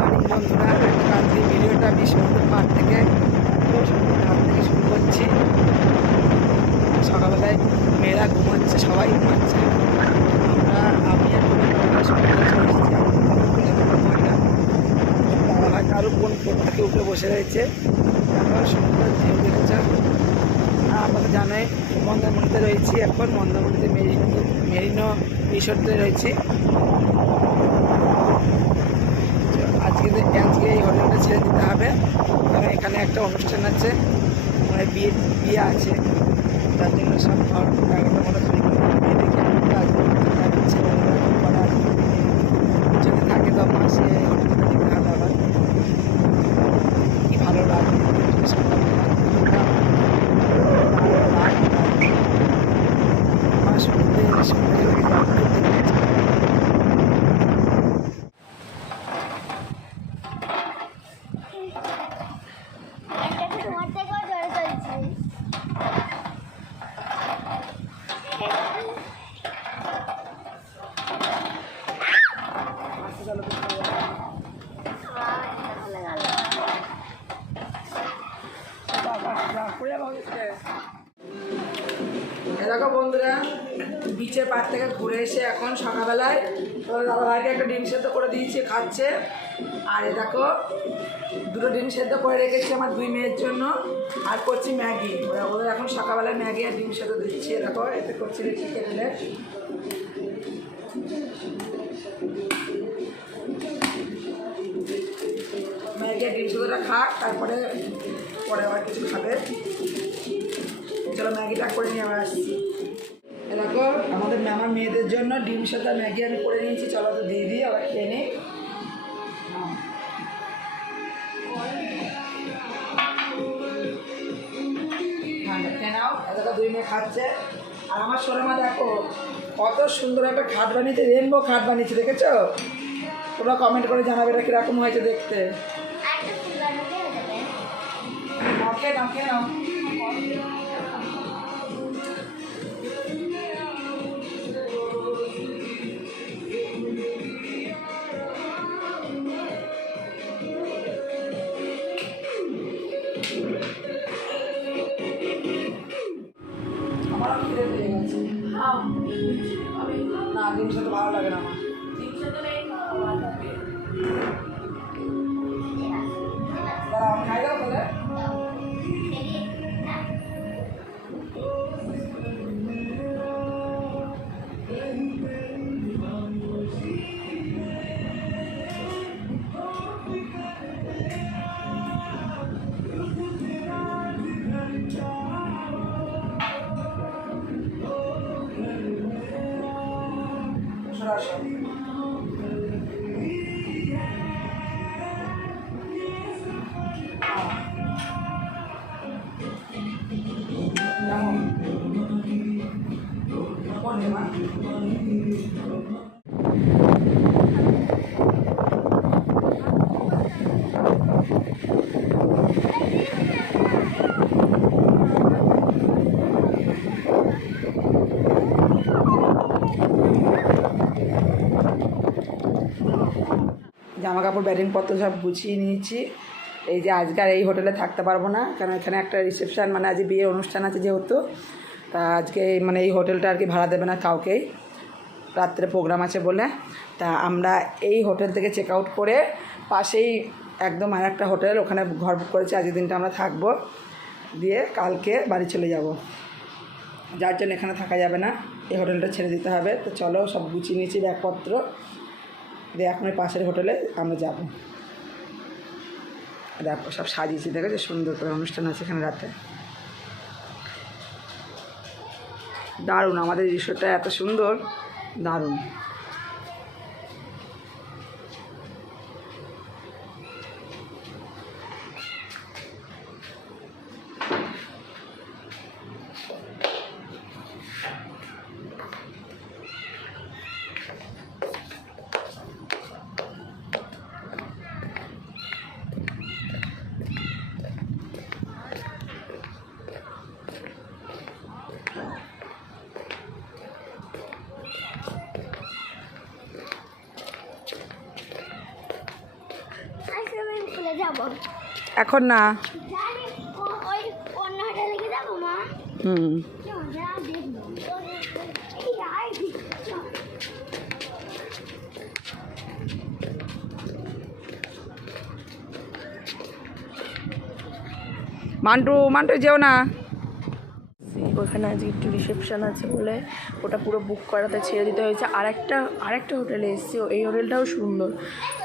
Morning বন্ধুরা, আজকে ভিডিওটা আমি সমুদ্র পাড় থেকে শুরু করছি। সকালবেলায় মেয়েরা ঘুমাচ্ছে, সবাই ঘুমাচ্ছে। আমি আর তোমার সমুদ্রে চলে এসেছি। বাবা ভাই আরও কোন থেকে উঠে বসে রয়েছে। এখন সমুদ্রের ঢেউ দেখেছে। আপনারা জানেন মন্দারমণিতে রয়েছি, এখন মন্দারমণিতে মেরিনো রিসোর্টে রয়েছি। আজকে এই হোটেলটা ছেড়ে দিতে হবে, কারণ এখানে একটা অনুষ্ঠান আছে, মানে বিয়ে আছে, তার জন্য সব ঘর 11টার মতো খালি বিয়ে দেখে যদি থাকে তো মাসে হোটেলটা দিতে হবে। আবার কি ভালো লাগে দেখো বন্ধুরা, বিচের পাড় থেকে ঘুরে এসে এখন সকালবেলায় তোমার দাদাভাইকে একটা ডিম সেদ্ধ করে দিয়েছি, খাচ্ছে। আর এ দেখো দুটো ডিম সেদ্ধ করে রেখেছি আমার 2 মেয়ের জন্য, আর করছি ম্যাগি। ওদের এখন সকালবেলায় ম্যাগি আর ডিম সেদ্ধ দিচ্ছি। দেখো এতে করছি রেখে টেবিলে। ম্যাগি আর ডিম সেদ্ধটা খাক, তারপরে পরে আবার কিছু খাবে। চলো ম্যাগিটা করে নিয়ে আবার আসছি। দেখো আমার মেয়েদের জন্য ডিম সেদ্ধ ম্যাগি আমি করে নিয়েছি। চলো তো দিয়ে দিই, আবার খেয়ে নিই। খেয়ে নাও। দেখো 2 মেয়ে খাচ্ছে। আর আমার সোনামা দেখো কত সুন্দর একটা খাট বানিয়েছে, রেনবো খাট বানিয়েছে, দেখেছো? তোমরা কমেন্ট করে জানাবে এটা কীরকম হয়েছে দেখতে। খেয়ে নাও, খেয়ে নাও। না, ডিম সেদ্ধ ভালো লাগে না আমার। খাই দাও তাহলে। জামা কাপড় ব্যাটিংপত্র সব গুছিয়ে নিয়েছি। এই যে আজকে আর এই হোটেলে থাকতে পারবো না, কারণ এখানে একটা রিসেপশান, মানে আজ বিয়ের অনুষ্ঠান আছে যেহেতু, তা আজকে মানে এই হোটেলটা আর কি ভাড়া দেবে না কাউকেই, রাত্রে প্রোগ্রাম আছে বলে। তা আমরা এই হোটেল থেকে চেক আউট করে পাশেই একদম আর একটা হোটেল, ওখানে ঘর বুক করেছি। আজকের দিনটা আমরা থাকবো, দিয়ে কালকে বাড়ি চলে যাব। যার জন্য এখানে থাকা যাবে না, এই হোটেলটা ছেড়ে দিতে হবে। তো চলো সব গুছিয়ে নিয়েছি ব্যাগপত্র, দিয়ে এখন ওই পাশের হোটেলে আমরা যাব। দেখো সব সাজিয়েছি, দেখো যে সুন্দর করে অনুষ্ঠান আছে এখানে রাতে। দারুণ, আমাদের রিসোর্টটা এত সুন্দর, দারুণ। এখন না। হুম মান্টু মান্টু যেও না। ওখানে আজকে একটু রিসেপশন আছে বলে ওটা পুরো বুক করাতে ছেড়ে দিতে হয়েছে। আরেকটা হোটেলে এসেছি, এই হোটেলটাও সুন্দর,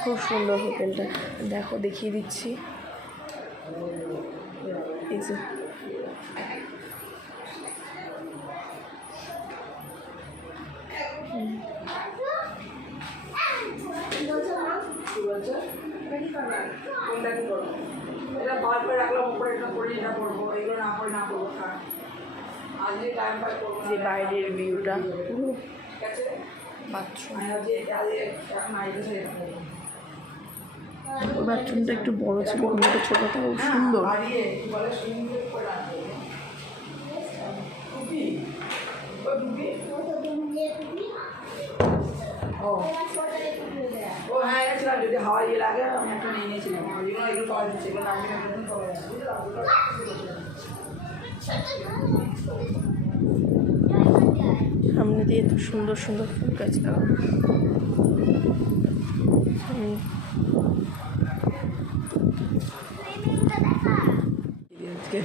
খুব সুন্দর হোটেলটা। দেখো দেখিয়ে দিচ্ছি, এই যে যে বাইরের ভিউটা পুরো বাথরুমটা একটু বড় ছিল, কিন্তু ছোটটাও সুন্দর। ও হ্যাঁ এনেছিলাম, যদি হাওয়া ইয়ে লাগে আমি একটা নিয়ে নিয়েছিলাম, ওই জন্য এগুলো পাওয়া যাচ্ছে, এগুলো আমি সামনে দিয়ে এত সুন্দর সুন্দর ফুল গাছ লাগানো। আজকে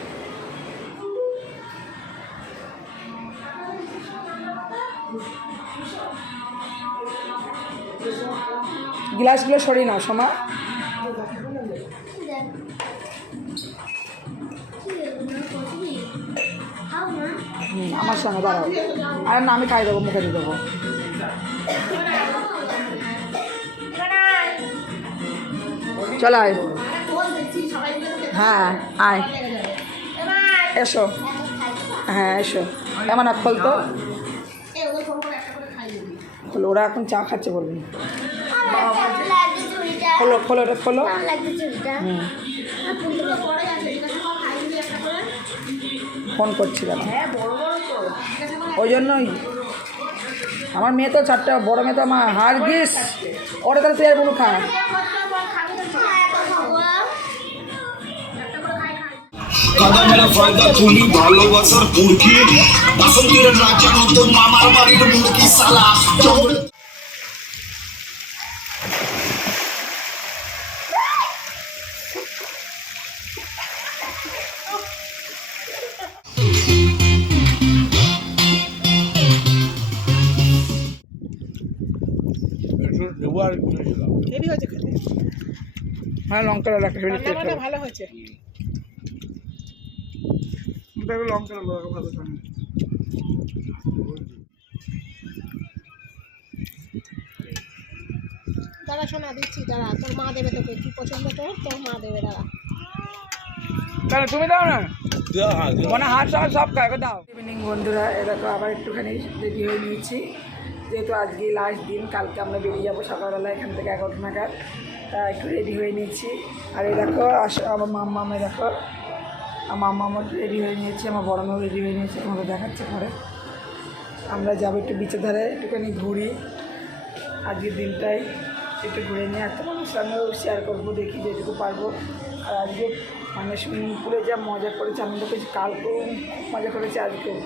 গ্লাসগুলো সরিয়ে নাও সমা। আমার সঙ্গে দাঁড়াও। আরে না আমি খাই দেবো, মুখে দিয়ে দেবো। চল আয়, হ্যাঁ আয়, এসো, হ্যাঁ এসো। এমন না খোল তো, খোলো, ওরা এখন চা খাচ্ছে বলবেন। খোলো খোলো, ওটা খোলো। ফোন করছিলাম ওই জন্যই। আমার মেয়ে তো 4টা, বড় মেয়ে তো আমার হার গিস, ওরা তাহলে তুই আর বলু খা। কাদামের ফায়দা তুলি ভালোবাসার পুরকি বাসন্তীর রাজা নতুন মামার বাড়ির মুরগি সালা। হ্যাঁ লঙ্কা ভালো হয়েছে। লঙ্কা ভালো দাঁড়া শোনা দিচ্ছি, দাঁড়া, তোর মা দেবে তোকে, কি পছন্দ তোর মা দেবে, দাঁড়া। তাহলে তুমি দাও না, মানে হাত সব খায় দাও। ইভিনিং বন্ধুরা, এরকম আবার একটুখানি রেডি হয়ে নিয়েছি, যেহেতু আজকে লাস্ট দিন, কালকে আমরা বেরিয়ে যাবো সকালবেলা এখান থেকে 11টা নাগাদ, তা একটু রেডি হয়ে নিয়েছি। আর এই দেখো আমার মাম্মা, দেখো আমার মাম্মা রেডি হয়ে নিয়েছি, আমার বড় মেয়েও রেডি হয়ে নিয়েছে, তোমাকে দেখাচ্ছে পরে। আমরা যাবো একটু বিচের ধারে, একটুখানি ঘুরি আজকের দিনটাই, একটু ঘুরে নিয়ে আর তোমাদের সঙ্গেও শেয়ার করবো, দেখি যেটুকু পারবো। আর আজকে মানে সুইমিং পুলে যা মজা করেছে, আনন্দ করেছি, কালকেও খুব মজা করেছে, আজকেও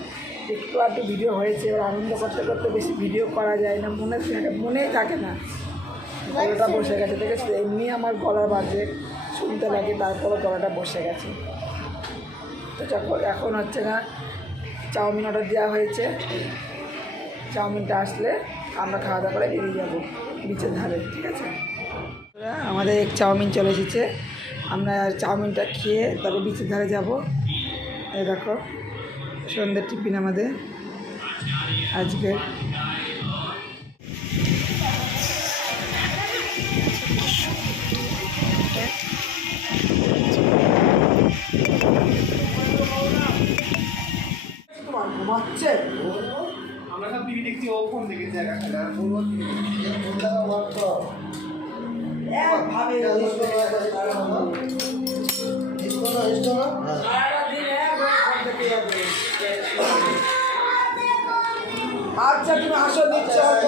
একটু আধটু ভিডিও হয়েছে। এবার আনন্দ করতে করতে বেশি ভিডিও করা যায় না, মনেই থাকে না, গলাটা বসে গেছে, দেখেছি এমনি আমার গলার বাজে শুনতে লাগে, তারপরে গলাটা বসে গেছে। তো এখন হচ্ছে না, চাউমিন অর্ডার দেওয়া হয়েছে, চাউমিনটা আসলে আমরা খাওয়া দাওয়া করে বেরিয়ে যাবো বিচের ধারে, ঠিক আছে। আমাদের এক চাউমিন চলে এসেছে, আমরা চাউমিনটা খেয়ে তারপর বিচের ধারে যাবো। এই দেখো সন্ধ্যের টিফিন আমাদের আজকের। আমরা সব টিভি দেখছি, ও ফোন দেখে জায়গা খেলা আচ্ছা তুমি আসো, দিচ্ছ অল্প